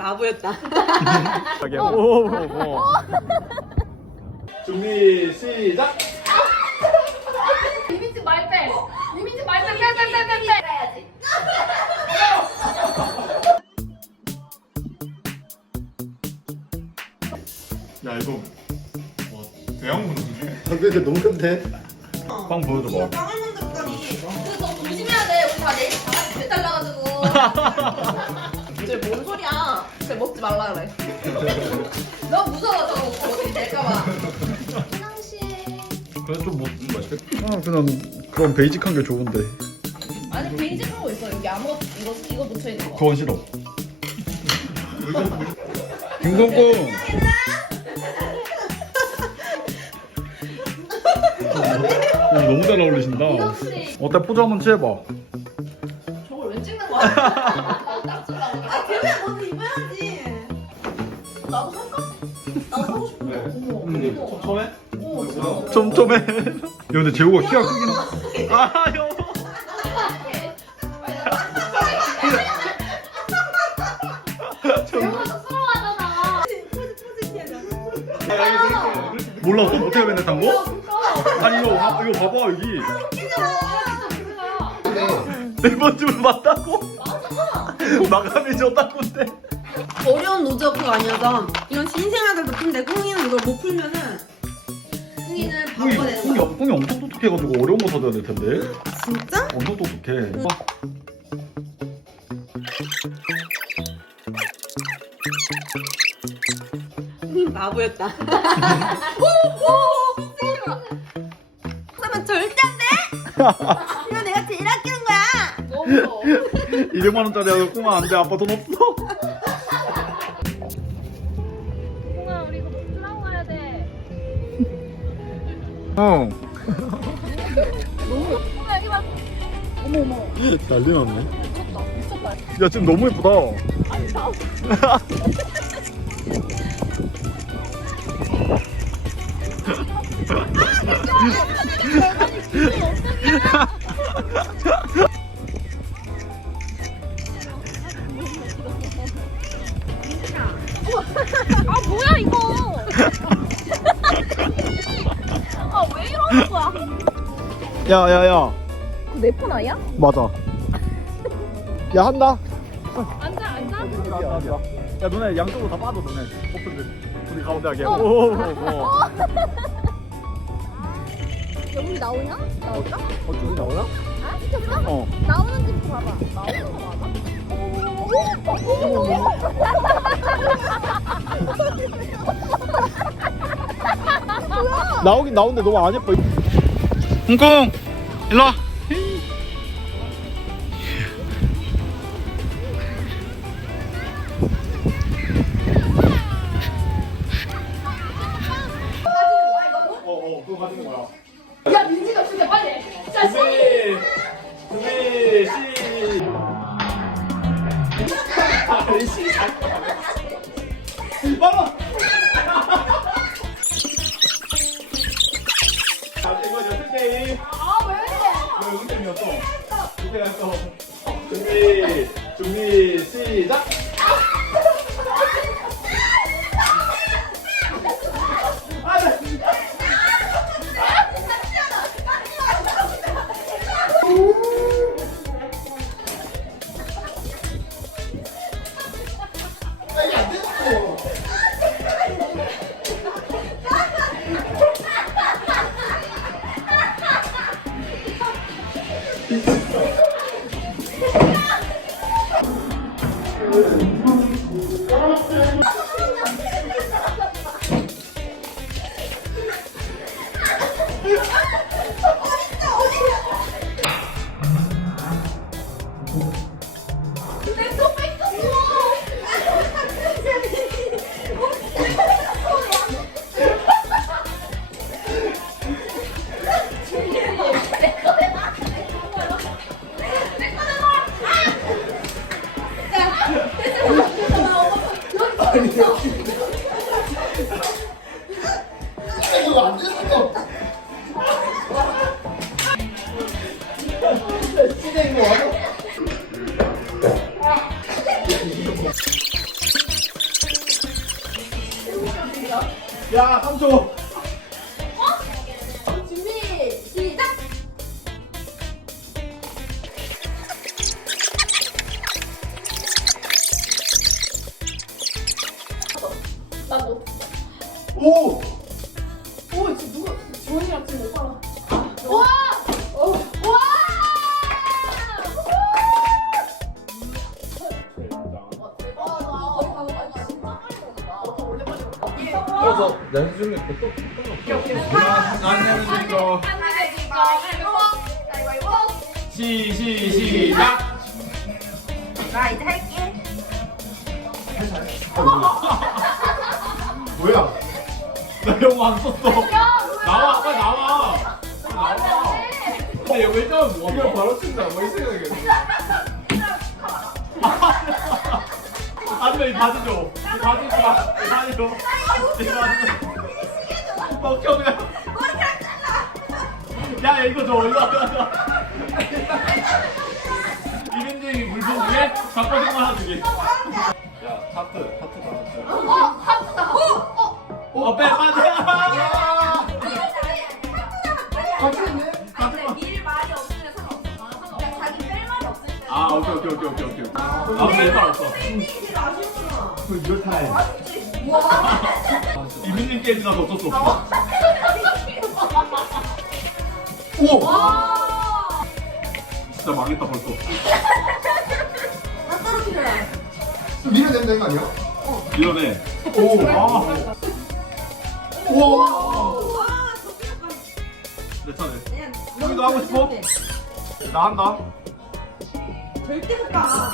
바보였다. 오, 오, 오. 준비 시작. 이민지 말 빼. 이민지 말 빼. 빼, 빼, 빼, 빼, 빼. 해야지. 야 이거 와 대형 분인데. 근데 너무 큰데? 빵 보여줘봐. 그거 너 조심해야 돼. 우리 다 내일 다 같이 배달 나가지고. 이제 뭔 소리야? 쟤 먹지 말라 그래. 너무 무서워. 저거 먹고 어떻게 될까봐. 그래 좀뭐 맛있겠다. 아 그냥 그런 베이직한 게 좋은데. 아니 베이직 하고 있어. 여기 아무것도 이거 이거 묻혀 있는 거. 그건 싫어. 김동국. 어, 너무 잘 어울리신다. 혹시 어때 포즈 한번 취해봐. 저걸 왜 찍는 거야? 어. 쫌쫌해. 야 근데 재호가 키가 크긴 하. 아 형. 배우가 쑥스러워하잖아. 몰랐어? 어떻게 맨날 탄 거? 아니 이거 봐- 이거 봐봐 여기 네 번쯤 맞다고? 마감이 졌다고인데 어려운 노즈워크가 아니어서 이런 신생아들도 푼데 꿍이는 이걸 못 풀면은 꿍이는 꿍이 바보가 되는 꿍이, 거야. 꿍이 엄청 똑똑해가지고 어려운 거 사줘야 될 텐데 진짜? 엄청 똑똑해 꿍이 바보였다. 그러면 절대 안 돼! 이거 내가 제일 아끼는 거야! 너무 무서워. 200만 원짜리 하고 꿍아 안돼 아빠 돈 없어 형 홍아 여기 봐. 난리 났네 미쳤다. 미쳤다. 야 지금 너무 예쁘다 아니 나. 아 야야야 그거 내 폰 아니야? 맞아 야 한다 앉아 앉아. 야 너네 양쪽으로 다 빠져 너네 오픈들 우리 가운데 하게 어. 오오오 여기 나오냐? 나올까? 어 둘이 나오나? 아 시켰어? 어 나오는 집 봐봐. 나오는 거 맞아? 나오긴 나오는데 너무 안 예뻐 홍콩 일로 와 왜 연습 게임이었어? 이렇게 했어. 준비 준비 시작. 아, 네. 내거 오! 오 지금 누가 지원이랑 지금 못 살아. 와! 어, 와! 그래서 이거 시, 시, 시작! 나 이제 할게. 영어 안 썼어. 나와, 빨리 나와. 나와. 근데 여기 일단 뭐 이거 바로 친다. 뭐 생각해? 안돼 이 바지 줘. 이 바지 줘. 이 바지 줘. 이 바지 줘. 먹혀 그냥. 야 이거 줘. 이거 줘. 이민정이 물품 중에 바꿔준 거 하나 주기. 어, 빼, 빠져! 아, 오케이, 오케이, 오케이, 오케이, 오케이. 아, 뺄 알았어. 팬이지 아쉬웠구나. 그 이거 타임. 이민님 깨지나서 어쩔 수 없어. 오! 와. 진짜 망했다, 벌써. 밀어내면 되는 거 아니야? 밀어내. 오! 아. 내. 그냥 형이도 하고 싶어? 나 한다. 절대 못 가.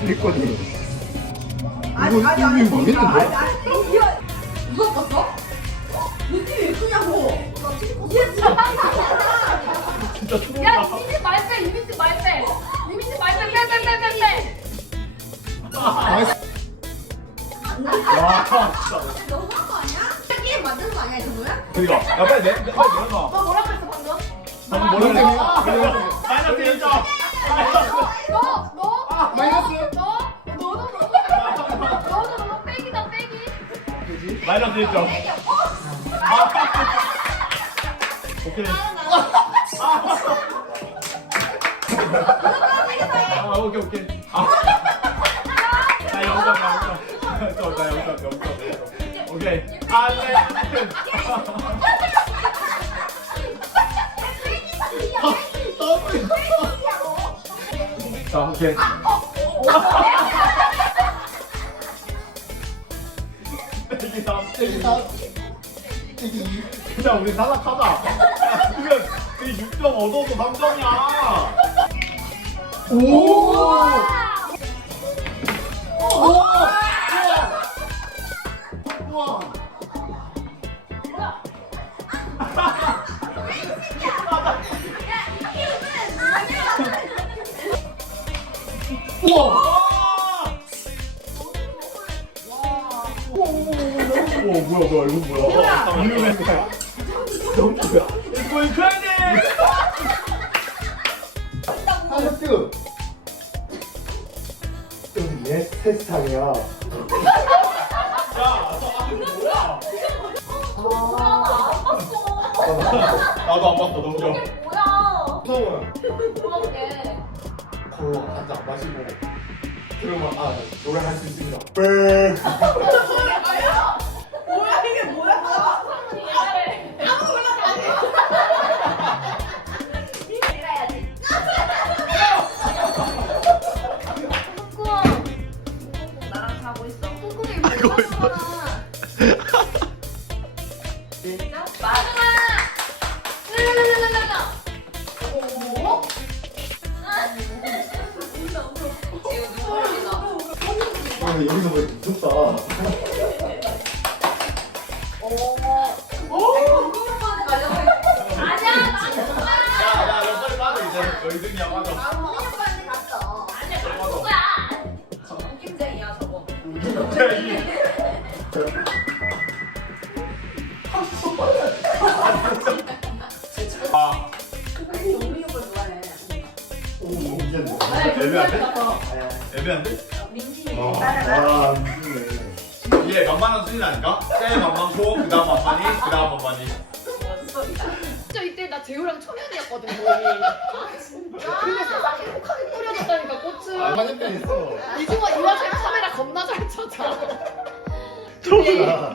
실리콘이. 아니, 이거 아니, 아니. 이거 뭐? 아니, 아니, 이거 봤어? 진짜 야, 추운다. 이미지 말빼, 이미지 말빼. 와, 진짜. 너무한 거 아니야? 게임 만드는 거 아니야, 이 정도야? 그니까. 야, 빨리 내, 빨리 내려놔. 너 뭐라고 했어, 방금? 방금 뭐라 그랬어? 마이너스 1점. 너, 너, 아, 마이너스? 너, 너도, 너도, 너도, 너도 빼기다, 빼기. 마이너스 1점. 오케이. 아, 오케이, 오케이. 아. 나 영점, 영 네. 자, 오케이. 그냥 우리 탈락하자. 야, 지금 그 6점 얻어도 3점이야. 오! 우 우와! 오 뭐야 뭐야 이거 뭐야? 이거 뭐야? 너무 뭐야? 이거 크라이데! 하이트. 내 스타일이야. 야, 저 이거 뭐야? 나도 안 봤어 너무 좋아. 뭐야? 콜라 한잔 마시고 들으면 아 노래 할 수 있습니다. 뺑. 뭐야, 이게 뭐야? 아무 몰라, 이래야지. 꾹꾹. 나랑 자고 있어. 꾹꾹이 뭐 하는 만만한 수준이라니까? 제일 만만고 그 다음 만만이 그 다음 만만이 진짜 이때 나 재우랑 초면이었거든 거의. 아 진짜? 근데 세상 행복하게 뿌려졌다니까 꽃을. 많이 pen 있어. 이중아 이 와중에 카메라 겁나 잘 찾아. 좋다.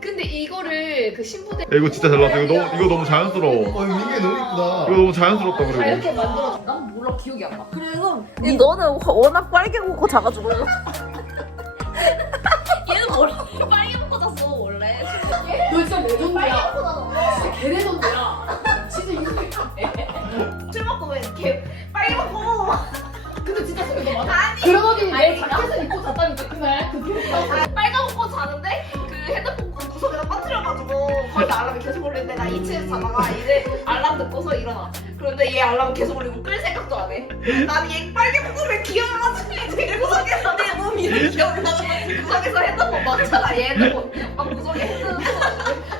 근데 이거를 그 신부대 야, 이거 진짜 잘 나왔어 이거 너무, 이거 너무 자연스러워 어 민기 너무 이쁘다. 이거 너무 자연스럽다 다 그리고 이렇게 만들어. 난 몰라 기억이 안 나. 그래서 이 너는 워낙 빨개 먹고 자가지고 빨개 먹고 잤어 원래 너 진짜 레전드야. 진짜 개 레전드야. 진짜 이거 술 먹고 왜 이렇게 빨개 먹고 근데 진짜 소리 너 맞아. 그런 언니 내 자켓을 입고 잤다니까 그날 그 기억. 빨개 먹고 자는데 그 핸드폰 2층에서 자다가 이제 알람 듣고서 일어나. 그런데 얘 알람 계속 울리고 끌 생각도 안해. 나는 얘 빨개 왜 기어나가지고 이제 구석에서 내 몸이 이렇게 올라가가지고 구석에서 핸드폰 맞잖아 얘 핸드폰. 막 구석에 핸드폰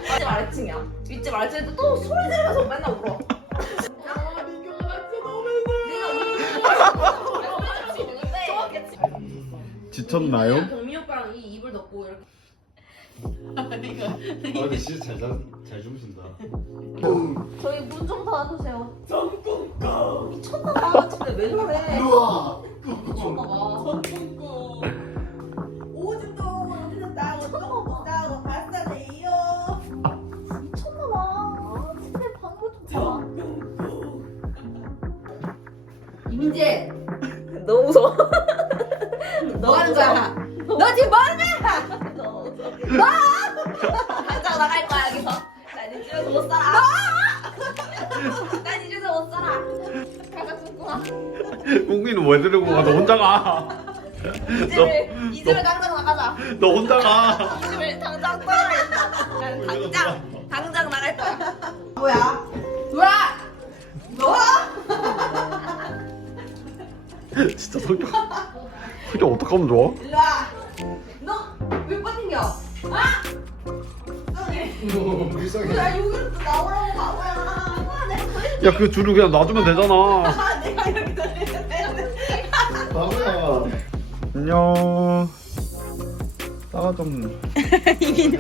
윗집 아래층이야. 윗집 아래층인데 또 소리 지르면서 맨날 울어. 아 지쳤나요? 경미 오빠랑 이 입을 덮고 이렇게 아 근데 진짜 잘, 잘, 잘 주무신다. 저희 문 좀 닫아주세요. 미쳤나 봐. 진짜 왜 저래? 우와. 미쳤나봐. 오줌도 여기서 따고 똥도 따고 봤어요. 미쳤나봐. 집에 방구 좀 이민재 너무 무서워. 뭐 하는 거야? 너 지금 뭐 하는 거야? 당장 나갈 거야 여기서 난 이 집에서 못 살아 난 이 집에서 못 살아 가자 죽구나 꽁기는 왜 들고 가 너 혼자 가너 이집을 이 집을 당장 나가자 혼자 가 이 집을 당장 떠나야겠다 난 당장 당장 나갈 거야 뭐야? 뭐야? 너? 진짜 성격 성격 어떡하면 좋아? 일로 와. 너왜 빠진 겨? 아? 물성이. 야 여기서 또 나오라고 바보야. 아, 야그 줄을 그냥 놔주면 되잖아 아, 내가 돌리는데. 바보야. 안녕 싸가 좀 이민재.